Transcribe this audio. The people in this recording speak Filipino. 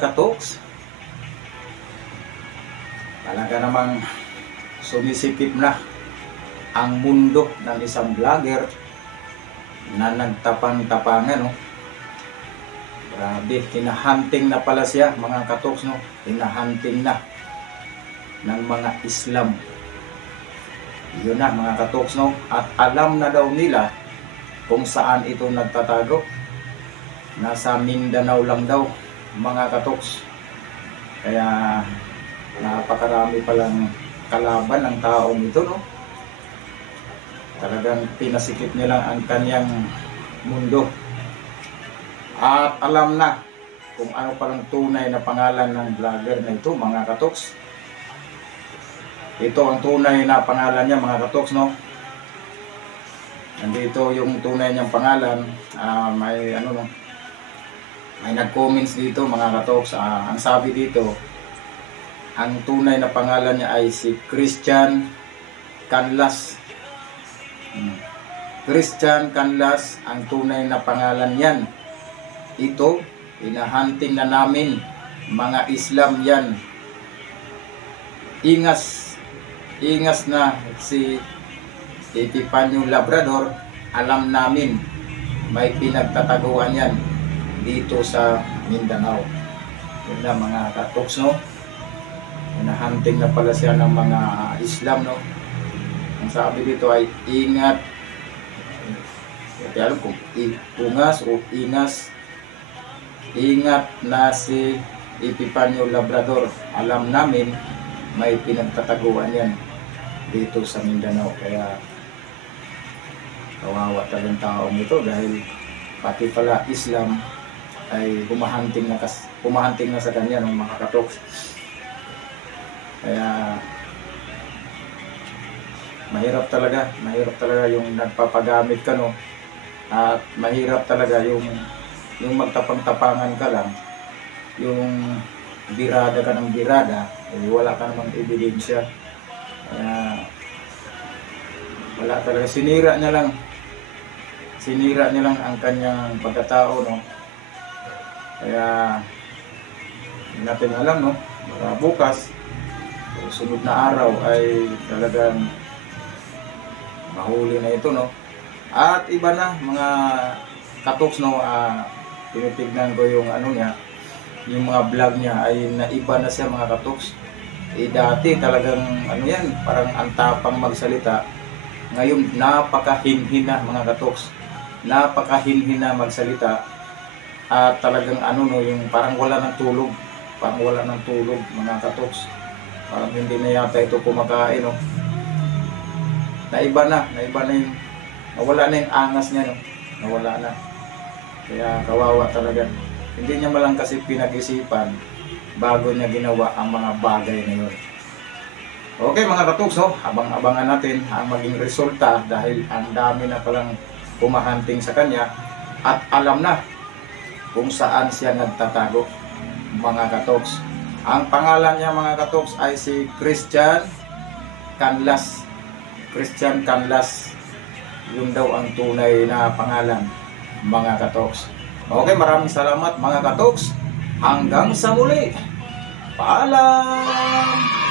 katoks, talaga namang sumisikip na ang mundo ng isang vlogger na nagtapang-tapangan, no? Grabe, hinahunting na pala siya, mga katoks, no? Hinahunting na ng mga Islam. Yun na, mga katoks, no? At alam na daw nila kung saan ito nagtatago. Nasa Mindanao lang daw, mga katoks. Kaya napakarami palang kalaban ng taong ito, no? Talagang pinasikip nilang ang kanyang mundo. At alam na kung ano palang tunay na pangalan ng vlogger na ito, mga katoks. Ito ang tunay na pangalan niya, mga katoks, no? Nandito yung tunay niyang pangalan. May ano, no? May nag-comments dito, mga katoks. Ang sabi dito, ang tunay na pangalan niya ay si Christian Canlas. Christian Canlas ang tunay na pangalan yan. Ito, hinahunting na namin, mga Islam yan. Ingas na si Epifanio Labrador, alam namin may pinagtataguan yan dito sa Mindanao. Yun na, mga katoks, no? Hinahunting na pala siya ng mga Islam, no? Ang sabi dito ay ingat. Hindi alam kung ungas o ingas. Ingat na si Epifanio Labrador. Alam namin may pinagtataguan yan dito sa Mindanao. Kaya kawawa talagang taong ito dahil pati pala Islam ay humahunting na sa kanya ng mga katoks. Kaya mahirap talaga yung nagpapagamit ka, no? At mahirap talaga yung magtapang-tapangan ka lang, yung birada ka ng birada, wala ka namang ebidensya. Kaya wala talaga, sinira niya lang ang kanyang pagkatao, no? Kaya hindi natin alam, no? Bukas, sunod na araw ay talagang mahuli na ito, no? At iba na, mga katoks, no? Tinitignan ko yung ano niya, yung mga vlog niya ay naiba na siya, mga katoks. Dati talagang ano yan, parang antapang magsalita. Ngayon napakahinhin na, mga katoks. Napakahinhin na magsalita. At talagang ano, no, yung parang wala ng tulog. Parang wala ng tulog, mga katoks. Parang hindi na yata ito kumakain, no? Naiba na yung, nawala na yung angas niya, no? Nawala na. Kaya kawawa talaga. Hindi niya malang kasi pinag-isipan bago niya ginawa ang mga bagay na yun. Okay, mga katoks, no? Abang-abangan natin ang maging resulta dahil ang dami na palang humahunting sa kanya at alam na kung saan siya nagtatago, mga katoks. Ang pangalan niya, mga katoks, ay si Christian Canlas. Christian Canlas. Yun daw ang tunay na pangalan, mga katoks. Okay, maraming salamat, mga katoks. Hanggang sa muli. Paalam!